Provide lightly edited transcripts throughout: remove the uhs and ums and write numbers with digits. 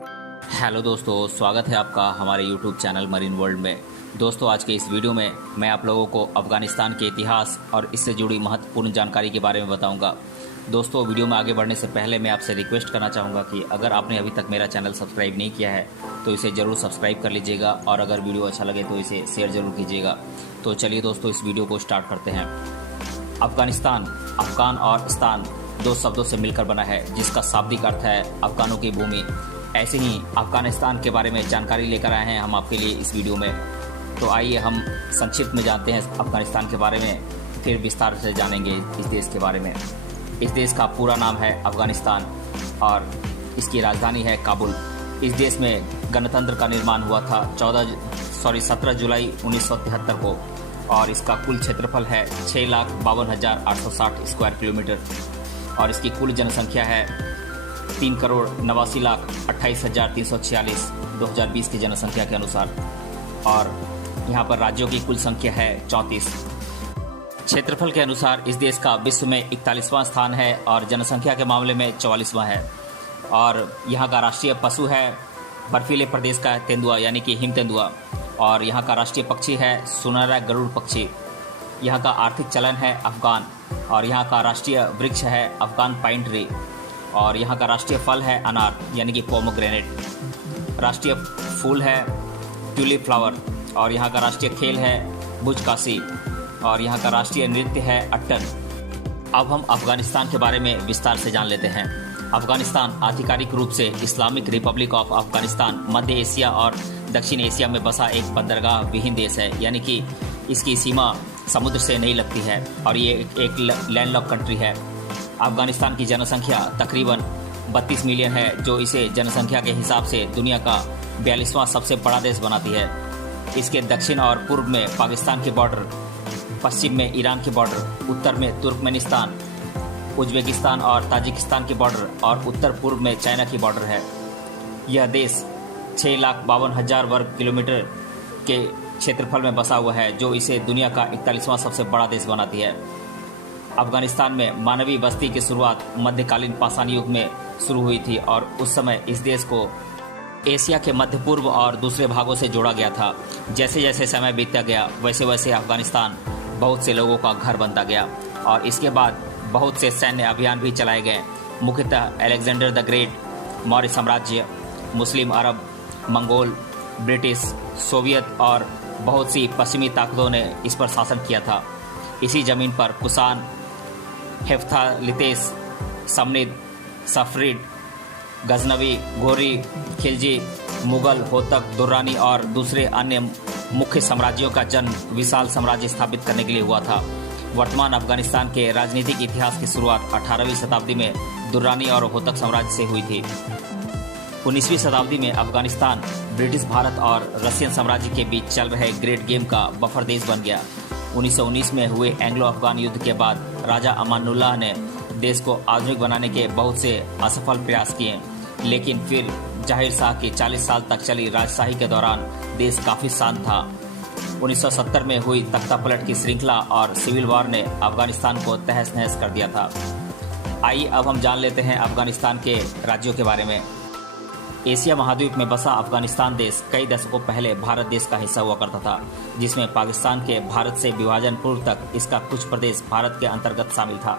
Hello दोस्तों, स्वागत है आपका हमारे यूट्यूब चैनल मरीन वर्ल्ड में। दोस्तों, आज के इस वीडियो में मैं आप लोगों को अफ़गानिस्तान के इतिहास और इससे जुड़ी महत्वपूर्ण जानकारी के बारे में बताऊंगा। दोस्तों, वीडियो में आगे बढ़ने से पहले मैं आपसे रिक्वेस्ट करना चाहूँगा कि अगर आपने अभी तक मेरा चैनल सब्सक्राइब नहीं किया है तो इसे ज़रूर सब्सक्राइब कर लीजिएगा और अगर वीडियो अच्छा लगे तो इसे शेयर ज़रूर कीजिएगा। तो चलिए दोस्तों, इस वीडियो को स्टार्ट करते हैं। अफ़गानिस्तान, अफ़गान और स्तान दो शब्दों से मिलकर बना है, जिसका शाब्दिक अर्थ है अफ़गानों की भूमि। ऐसे ही अफ़गानिस्तान के बारे में जानकारी लेकर आए हैं हम आपके लिए इस वीडियो में। तो आइए हम संक्षिप्त में जानते हैं अफ़गानिस्तान के बारे में, फिर विस्तार से जानेंगे इस देश के बारे में। इस देश का पूरा नाम है अफ़गानिस्तान और इसकी राजधानी है काबुल। इस देश में गणतंत्र का निर्माण हुआ था 17 जुलाई 1973 को और इसका कुल क्षेत्रफल है 6,52,860 स्क्वायर किलोमीटर और इसकी कुल जनसंख्या है 3,89,28,346 2020 की जनसंख्या के अनुसार और यहाँ पर राज्यों की कुल संख्या है 34। क्षेत्रफल के अनुसार इस देश का विश्व में 41वां स्थान है और जनसंख्या के मामले में 44वां है। और यहाँ का राष्ट्रीय पशु है बर्फीले प्रदेश का तेंदुआ यानी कि हिम तेंदुआ और यहाँ का राष्ट्रीय पक्षी है सुनहरा गरुड़ पक्षी। यहाँ का आर्थिक चलन है अफ़गान और यहाँ का राष्ट्रीय वृक्ष है अफ़गान पाइन ट्री और यहाँ का राष्ट्रीय फल है अनार यानी कि पोमोग्रेनेट। राष्ट्रीय फूल है ट्यूलिप फ्लावर और यहाँ का राष्ट्रीय खेल है बुजकाशी और यहाँ का राष्ट्रीय नृत्य है अट्टन। अब हम अफ़गानिस्तान के बारे में विस्तार से जान लेते हैं। अफ़गानिस्तान आधिकारिक रूप से Islamic Republic of Afghanistan Madhya Asia और दक्षिण एशिया में बसा एक बंदरगाह विहीन देश है, यानी कि इसकी सीमा समुद्र से नहीं लगती है और ये एक लैंडलॉक कंट्री है। अफ़गानिस्तान की जनसंख्या तकरीबन 32 मिलियन है, जो इसे जनसंख्या के हिसाब से दुनिया का 42वां सबसे बड़ा देश बनाती है। इसके दक्षिण और पूर्व में पाकिस्तान के बॉर्डर, पश्चिम में ईरान के बॉर्डर, उत्तर में तुर्कमेनिस्तान, उज्बेकिस्तान और ताजिकिस्तान के बॉर्डर और उत्तर पूर्व में चाइना की बॉर्डर है। यह देश 6,52,000 वर्ग किलोमीटर के क्षेत्रफल में बसा हुआ है, जो इसे दुनिया का 41वां सबसे बड़ा देश बनाती है। अफ़गानिस्तान में मानवीय बस्ती की शुरुआत मध्यकालीन पाषाण युग में शुरू हुई थी और उस समय इस देश को एशिया के मध्य पूर्व और दूसरे भागों से जोड़ा गया था। जैसे जैसे समय बीतता गया वैसे वैसे अफ़गानिस्तान बहुत से लोगों का घर बनता गया और इसके बाद बहुत से सैन्य अभियान भी चलाए गए। मुख्यतः अलेक्जेंडर द ग्रेट, मौर्य साम्राज्य, मुस्लिम अरब, मंगोल, ब्रिटिश, सोवियत और बहुत सी पश्चिमी ताकतों ने इस पर शासन किया था। इसी जमीन पर कुसान, हेफ्थालितेश, समनिद, सफरीड, गजनवी, घोरी, खिलजी, मुगल, होतक, दुर्रानी और दूसरे अन्य मुख्य साम्राज्यों का जन्म विशाल साम्राज्य स्थापित करने के लिए हुआ था। वर्तमान अफ़गानिस्तान के राजनीतिक इतिहास की शुरुआत 18वीं शताब्दी में दुर्रानी और होतक साम्राज्य से हुई थी। 19वीं शताब्दी में अफ़गानिस्तान ब्रिटिश भारत और रशियन साम्राज्य के बीच चल रहे ग्रेट गेम का बफर देश बन गया। 1919 में हुए एंग्लो अफ़गान युद्ध के बाद राजा अमानुल्लाह ने देश को आधुनिक बनाने के बहुत से असफल प्रयास किए, लेकिन फिर जाहिर शाह की 40 साल तक चली राजशाही के दौरान देश काफ़ी शांत था। 1970 में हुई तख्तापलट की श्रृंखला और सिविल वॉर ने अफ़गानिस्तान को तहस नहस कर दिया था। आइए अब हम जान लेते हैं अफ़गानिस्तान के राज्यों के बारे में। एशिया महाद्वीप में बसा अफ़गानिस्तान देश कई दशकों पहले भारत देश का हिस्सा हुआ करता था, जिसमें पाकिस्तान के भारत से विभाजन पूर्व तक इसका कुछ प्रदेश भारत के अंतर्गत शामिल था।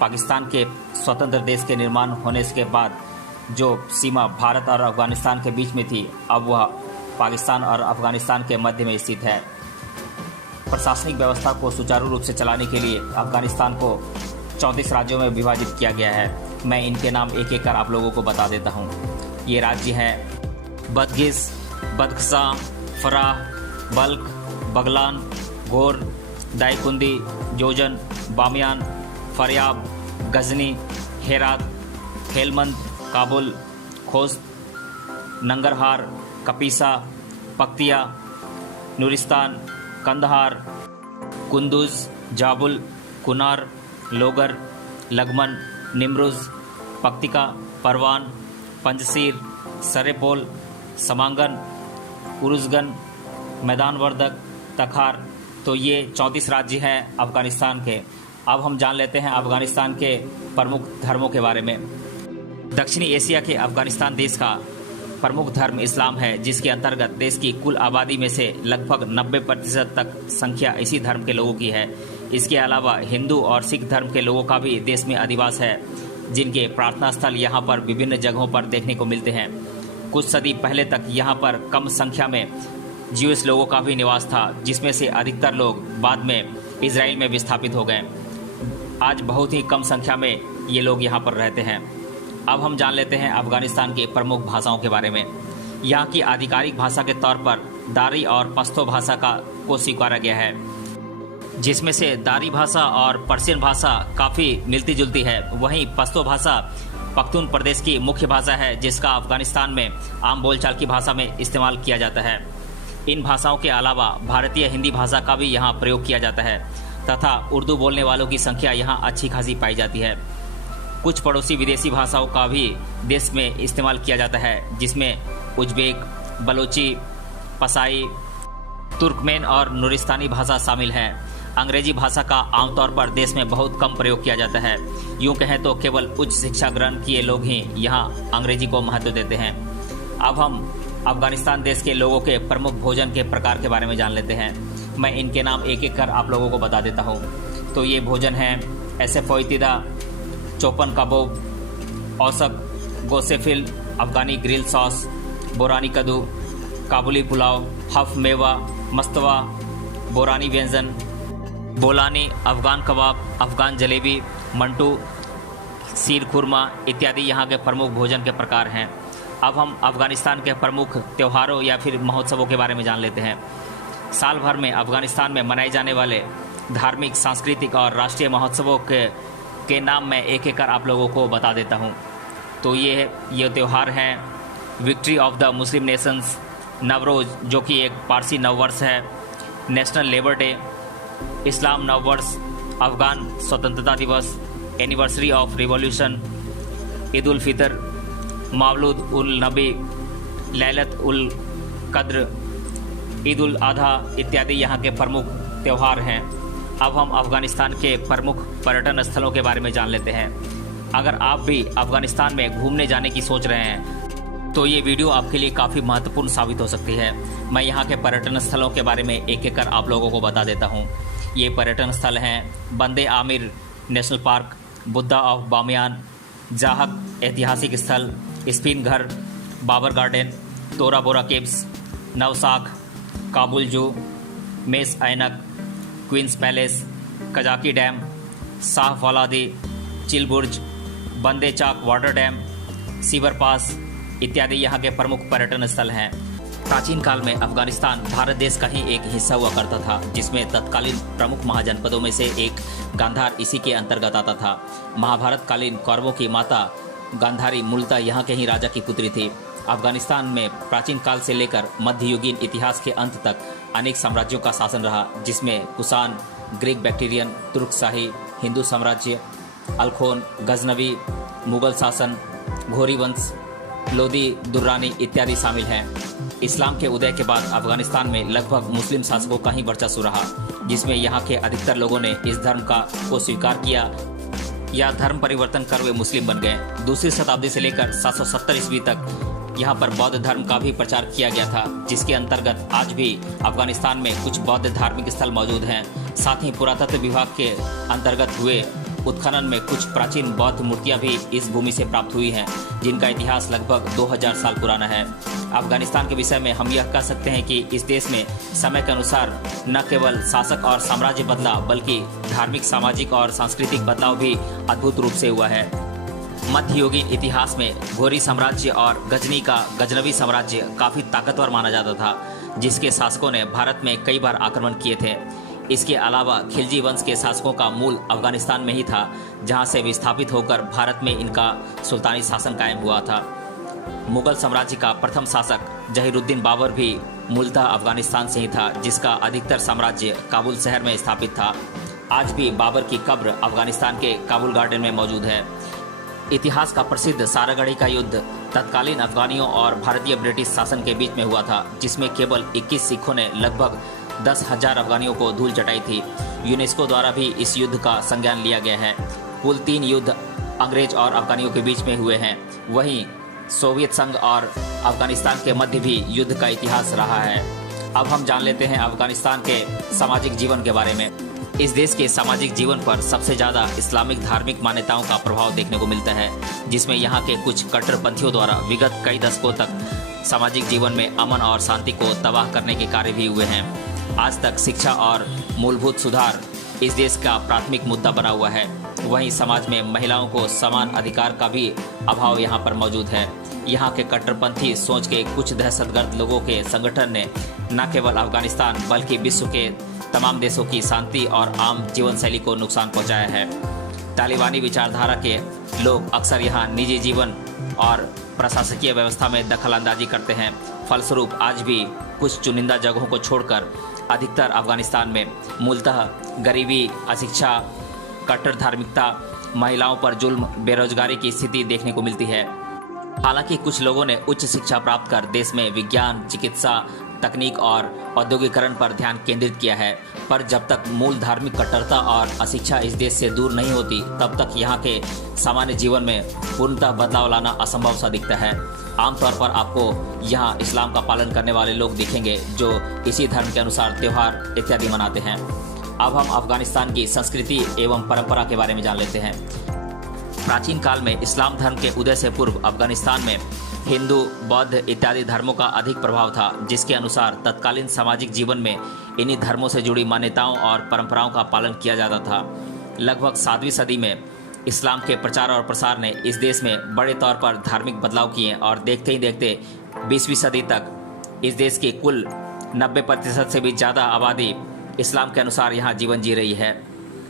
पाकिस्तान के स्वतंत्र देश के निर्माण होने के बाद जो सीमा भारत और अफ़गानिस्तान के बीच में थी, अब वह पाकिस्तान और अफ़गानिस्तान के मध्य में स्थित है। प्रशासनिक व्यवस्था को सुचारू रूप से चलाने के लिए अफ़गानिस्तान को 34 राज्यों में विभाजित किया गया है। मैं इनके नाम एक एक कर आप लोगों को बता देता हूँ। ये राज्य हैं बदगिस, बदख्शां, फराह, बल्ख, बगलान, गोर, दायकुंदी, जोजन, बामियान, फरियाब, गजनी, हेरात, हेलमंद, काबुल, खोस्त, नंगरहार, कपीसा, पक्तिया, नूरिस्तान, कंदहार, कुंदुज, जाबुल, कुनार, लोगर, लगमन, निमरुज, पक्तिका, परवान, पंजसीर, सरेपोल, समांगन, उरुजगन, मैदान वर्दक, तखार। तो ये 34 राज्य हैं अफ़गानिस्तान के। अब हम जान लेते हैं अफ़गानिस्तान के प्रमुख धर्मों के बारे में। दक्षिणी एशिया के अफ़गानिस्तान देश का प्रमुख धर्म इस्लाम है, जिसके अंतर्गत देश की कुल आबादी में से लगभग 90% तक संख्या इसी धर्म के लोगों की है। इसके अलावा हिंदू और सिख धर्म के लोगों का भी देश में अधिवास है, जिनके प्रार्थना स्थल यहाँ पर विभिन्न जगहों पर देखने को मिलते हैं। कुछ सदी पहले तक यहाँ पर कम संख्या में ज्यूइश लोगों का भी निवास था, जिसमें से अधिकतर लोग बाद में इजराइल में विस्थापित हो गए। आज बहुत ही कम संख्या में ये लोग यहाँ पर रहते हैं। अब हम जान लेते हैं अफगानिस्तान की प्रमुख भाषाओं के बारे में। यहाँ की आधिकारिक भाषा के तौर पर दारी और पश्तो भाषा को स्वीकारा गया है, जिसमें से दारी भाषा और पर्शियन भाषा काफ़ी मिलती जुलती है। वहीं पश्तो भाषा पख्तून प्रदेश की मुख्य भाषा है, जिसका अफगानिस्तान में आम बोलचाल की भाषा में इस्तेमाल किया जाता है। इन भाषाओं के अलावा भारतीय हिंदी भाषा का भी यहाँ प्रयोग किया जाता है तथा उर्दू बोलने वालों की संख्या यहाँ अच्छी खासी पाई जाती है। कुछ पड़ोसी विदेशी भाषाओं का भी देश में इस्तेमाल किया जाता है, जिसमें उज्बेक, बलोची, पसाई, तुर्कमेन और नुरिस्तानी भाषा शामिल है। अंग्रेजी भाषा का आमतौर पर देश में बहुत कम प्रयोग किया जाता है। यूँ कहें तो केवल उच्च शिक्षा ग्रहण किए लोग ही यहाँ अंग्रेजी को महत्व देते हैं। अब हम अफगानिस्तान देश के लोगों के प्रमुख भोजन के प्रकार के बारे में जान लेते हैं। मैं इनके नाम एक एक कर आप लोगों को बता देता हूँ। तो ये भोजन हैं एसेफोइतिदा, चोपन कबाब, औसक, गोसेफिल, अफगानी ग्रिल सॉस, बोरानी कद्दू, काबुली पुलाव, हफ मेवा, मस्तवा, बोरानी व्यंजन, बोलानी, अफगान कबाब, अफगान जलेबी, मंटू, सीर खुरमा इत्यादि यहाँ के प्रमुख भोजन के प्रकार हैं। अब हम अफगानिस्तान के प्रमुख त्योहारों या फिर महोत्सवों के बारे में जान लेते हैं। साल भर में अफगानिस्तान में मनाए जाने वाले धार्मिक, सांस्कृतिक और राष्ट्रीय महोत्सवों के नाम मैं एक एक कर आप लोगों को बता देता हूँ। तो ये त्यौहार हैं victory of the Muslim Nations, Navroz जो कि एक पारसी नववर्ष है, नेशनल लेबर डे, इस्लाम नववर्ष, अफगान स्वतंत्रता दिवस, anniversary of revolution, Eid ul Fitr, मौलूद उल नबी, लैलत उल कद्र, ईद उल अधा इत्यादि यहाँ के प्रमुख त्यौहार हैं। अब हम अफगानिस्तान के प्रमुख पर्यटन स्थलों के बारे में जान लेते हैं। अगर आप भी अफगानिस्तान में घूमने जाने की सोच रहे हैं तो ये वीडियो आपके लिए काफ़ी महत्वपूर्ण साबित हो सकती है। मैं यहाँ के पर्यटन स्थलों के बारे में एक एक कर आप लोगों को बता देता हूँ। ये पर्यटन स्थल हैं Bande Amir national park, Buddha of Bamiyan, Zahak ऐतिहासिक स्थल, स्पिन घर, बाबर गार्डन, तोरा बोरा caves, नवसाख, Kabul zoo, Mes Aynak, Queen's palace, Kajaki dam, Shah Fuladi, Chil Burj, Bande Chak water dam, Shibar pass इत्यादि यहाँ के प्रमुख पर्यटन स्थल हैं। प्राचीन काल में अफगानिस्तान भारत देश का ही एक हिस्सा हुआ करता था, जिसमें तत्कालीन प्रमुख महाजनपदों में से एक गांधार इसी के अंतर्गत आता था। महाभारत कालीन कौरवों की माता गांधारी मूलतः यहाँ के ही राजा की पुत्री थी। अफगानिस्तान में प्राचीन काल से लेकर मध्ययुगीन इतिहास के अंत तक अनेक साम्राज्यों का शासन रहा, जिसमें कुषाण, ग्रीक बैक्टीरियन, तुर्क शाही, हिंदू साम्राज्य, अलखोन, गजनवी, मुगल शासन, घोरी वंश, लोदी, दुर्रानी इत्यादि शामिल हैं। इस्लाम के उदय के बाद अफगानिस्तान में लगभग मुस्लिम शासकों का ही वर्चस्व रहा, जिसमें यहाँ के अधिकतर लोगों ने इस धर्म को स्वीकार किया या धर्म परिवर्तन कर वे मुस्लिम बन गए। दूसरी शताब्दी से लेकर 770 ईस्वी तक यहाँ पर बौद्ध धर्म का भी प्रचार किया गया था, जिसके अंतर्गत आज भी अफगानिस्तान में कुछ बौद्ध धार्मिक स्थल मौजूद हैं। साथ ही पुरातत्व विभाग के अंतर्गत हुए उत्खनन में कुछ प्राचीन बौद्ध मूर्तियां भी इस भूमि से प्राप्त हुई हैं, जिनका इतिहास लगभग 2000 साल पुराना है। अफगानिस्तान के विषय में हम यह कह सकते हैं कि इस देश में समय के अनुसार न केवल शासक और साम्राज्य बदला, बल्कि धार्मिक, सामाजिक और सांस्कृतिक बदलाव भी अद्भुत रूप से हुआ है। मध्ययुगीन इतिहास में घोरी साम्राज्य और गजनी का गजनवी साम्राज्य काफ़ी ताकतवर माना जाता था, जिसके शासकों ने भारत में कई बार आक्रमण किए थे। इसके अलावा खिलजी वंश के शासकों का मूल अफगानिस्तान में ही था, जहां से विस्थापित होकर भारत में इनका सुल्तानी शासन कायम हुआ था। मुगल साम्राज्य का प्रथम शासक जहीरुद्दीन बाबर भी मूलतः अफगानिस्तान से ही था, जिसका अधिकतर साम्राज्य काबुल शहर में स्थापित था। आज भी बाबर की कब्र अफगानिस्तान के काबुल गार्डन में मौजूद है। इतिहास का प्रसिद्ध सारागढ़ी का युद्ध तत्कालीन अफगानियों और भारतीय ब्रिटिश शासन के बीच में हुआ था, जिसमें केवल 21 सिखों ने लगभग 10,000 अफगानियों को धूल चटाई थी। यूनेस्को द्वारा भी इस युद्ध का संज्ञान लिया गया है। कुल 3 युद्ध अंग्रेज और अफगानियों के बीच में हुए हैं। वहीं सोवियत संघ और अफगानिस्तान के मध्य भी युद्ध का इतिहास रहा है। अब हम जान लेते हैं अफगानिस्तान के सामाजिक जीवन के बारे में। इस देश के सामाजिक जीवन पर सबसे ज्यादा इस्लामिक धार्मिक मान्यताओं का प्रभाव देखने को मिलता है, जिसमें यहाँ के कुछ कट्टरपंथियों द्वारा विगत कई दशकों तक सामाजिक जीवन में अमन और शांति को तबाह करने के कार्य भी हुए हैं। आज तक शिक्षा और मूलभूत सुधार इस देश का प्राथमिक मुद्दा बना हुआ है। वहीं समाज में महिलाओं को समान अधिकार का भी अभाव यहाँ पर मौजूद है। यहाँ के कट्टरपंथी सोच के कुछ दहशतगर्द लोगों के संगठन ने न केवल अफगानिस्तान बल्कि विश्व के तमाम देशों की शांति और आम जीवन शैली को नुकसान पहुंचाया है। तालिबानी विचारधारा के लोग अक्सर यहाँ निजी जीवन और प्रशासकीय व्यवस्था में दखल अंदाजी करते हैं। फलस्वरूप आज भी कुछ चुनिंदा जगहों को छोड़कर अधिकतर अफगानिस्तान में मूलतः गरीबी, अशिक्षा, कट्टर धार्मिकता, महिलाओं पर जुल्म, बेरोजगारी की स्थिति देखने को मिलती है। हालांकि कुछ लोगों ने उच्च शिक्षा प्राप्त कर देश में विज्ञान, चिकित्सा, तकनीक और औद्योगिकरण पर ध्यान केंद्रित किया है, पर जब तक मूल धार्मिक कट्टरता और अशिक्षा इस देश से दूर नहीं होती, तब तक यहाँ के सामान्य जीवन में पूर्णतः बदलाव लाना असंभव सा दिखता है। आमतौर पर आपको यहाँ इस्लाम का पालन करने वाले लोग दिखेंगे जो इसी धर्म के अनुसार त्यौहार इत्यादि मनाते हैं। अब हम अफगानिस्तान की संस्कृति एवं परंपरा के बारे में जान लेते हैं। प्राचीन काल में इस्लाम धर्म के उदय से पूर्व अफगानिस्तान में हिंदू, बौद्ध इत्यादि धर्मों का अधिक प्रभाव था, जिसके अनुसार तत्कालीन सामाजिक जीवन में इन्हीं धर्मों से जुड़ी मान्यताओं और परंपराओं का पालन किया जाता था। लगभग 7वीं सदी में इस्लाम के प्रचार और प्रसार ने इस देश में बड़े तौर पर धार्मिक बदलाव किए और देखते ही देखते 20वीं सदी तक इस देश की कुल 90% से भी ज़्यादा आबादी इस्लाम के अनुसार यहाँ जीवन जी रही है।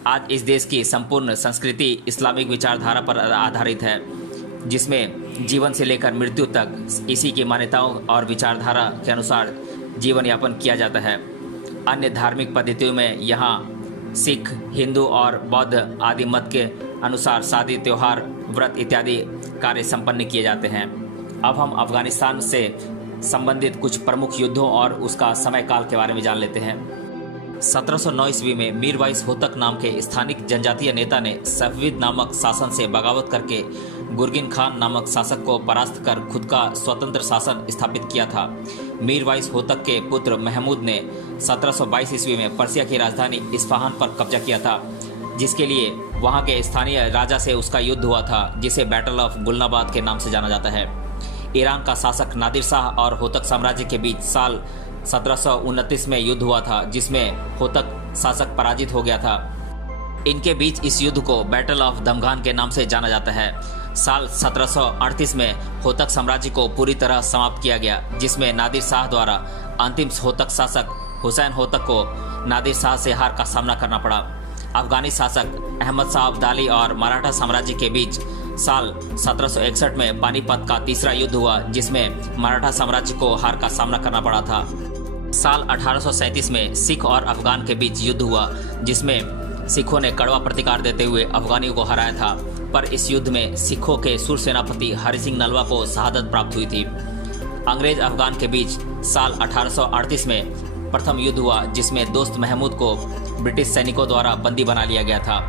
आज इस देश की संपूर्ण संस्कृति इस्लामिक विचारधारा पर आधारित है, जिसमें जीवन से लेकर मृत्यु तक इसी की मान्यताओं और विचारधारा के अनुसार जीवन यापन किया जाता है। अन्य धार्मिक पद्धतियों में यहाँ सिख, हिंदू और बौद्ध आदि मत के अनुसार शादी, त्योहार, व्रत इत्यादि कार्य संपन्न किए जाते हैं। अब हम अफगानिस्तान से संबंधित कुछ प्रमुख युद्धों और उसका समय काल के बारे में जान लेते हैं। 1709 ईस्वी में मीरवाइस होतक नाम के स्थानिक जनजातीय नेता ने सफविद नामक शासन से बगावत करके गुरगिन खान नामक शासक को परास्त कर खुद का स्वतंत्र शासन स्थापित किया था। मीरवाइस होतक के पुत्र महमूद ने 1722 ईस्वी में पर्सिया की राजधानी इस्फहान पर कब्जा किया था, जिसके लिए वहां के स्थानीय राजा से उसका युद्ध हुआ था, जिसे बैटल ऑफ गुलनाबाद के नाम से जाना जाता है। ईरान का शासक नादिर शाह और होतक साम्राज्य के बीच साल 1729 में युद्ध हुआ था, जिसमें होतक शासक पराजित हो गया था। इनके बीच इस युद्ध को बैटल ऑफ दमघान के नाम से जाना जाता है। साल 1738 में होतक साम्राज्य को पूरी तरह समाप्त किया गया, जिसमें नादिर शाह द्वारा अंतिम होतक शासक हुसैन होतक को नादिर शाह से हार का सामना करना पड़ा। अफगानी शासक अहमद शाह अब्दाली और मराठा साम्राज्य के बीच साल 1761 में पानीपत का तीसरा युद्ध हुआ, जिसमें मराठा साम्राज्य को हार का सामना करना पड़ा था। साल 1837 में सिख और अफगान के बीच युद्ध हुआ, जिसमें सिखों ने कड़वा प्रतिकार देते हुए अफगानियों को हराया था, पर इस युद्ध में सिखों के सुर सेनापति हरि सिंह नलवा को शहादत प्राप्त हुई थी। अंग्रेज अफगान के बीच साल 1838 में प्रथम युद्ध हुआ, जिसमें दोस्त महमूद को ब्रिटिश सैनिकों द्वारा बंदी बना लिया गया था।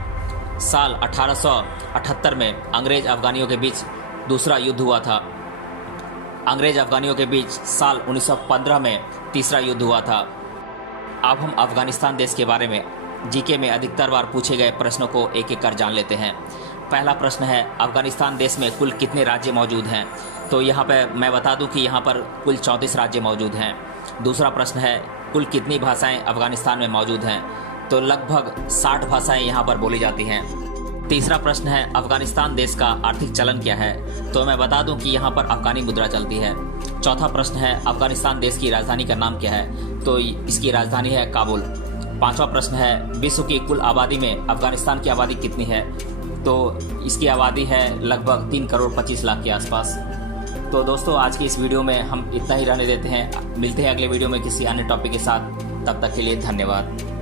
साल 1878 में अंग्रेज अफगानियों के बीच दूसरा युद्ध हुआ था। अंग्रेज अफगानियों के बीच साल 1915 में तीसरा युद्ध हुआ था। अब हम अफगानिस्तान देश के बारे में जीके में अधिकतर बार पूछे गए प्रश्नों को एक एक कर जान लेते हैं। पहला प्रश्न है, अफगानिस्तान देश में कुल कितने राज्य मौजूद हैं? तो यहाँ पर मैं बता दूं कि यहाँ पर कुल 34 राज्य मौजूद हैं। दूसरा प्रश्न है, कुल कितनी भाषाएं अफगानिस्तान में मौजूद हैं? तो लगभग 60 भाषाएं यहाँ पर बोली जाती हैं। तीसरा प्रश्न है, अफगानिस्तान देश का आर्थिक चलन क्या है? तो मैं बता दूं कि यहाँ पर अफगानी मुद्रा चलती है। चौथा प्रश्न है, अफगानिस्तान देश की राजधानी का नाम क्या है? तो इसकी राजधानी है काबुल। पांचवा प्रश्न है, विश्व की कुल आबादी में अफगानिस्तान की आबादी कितनी है? तो इसकी आबादी है लगभग 3 करोड़ 25 लाख के आसपास। तो दोस्तों, आज की इस वीडियो में हम इतना ही रहने देते हैं। मिलते हैं अगले वीडियो में किसी अन्य टॉपिक के साथ। तब तक के लिए धन्यवाद।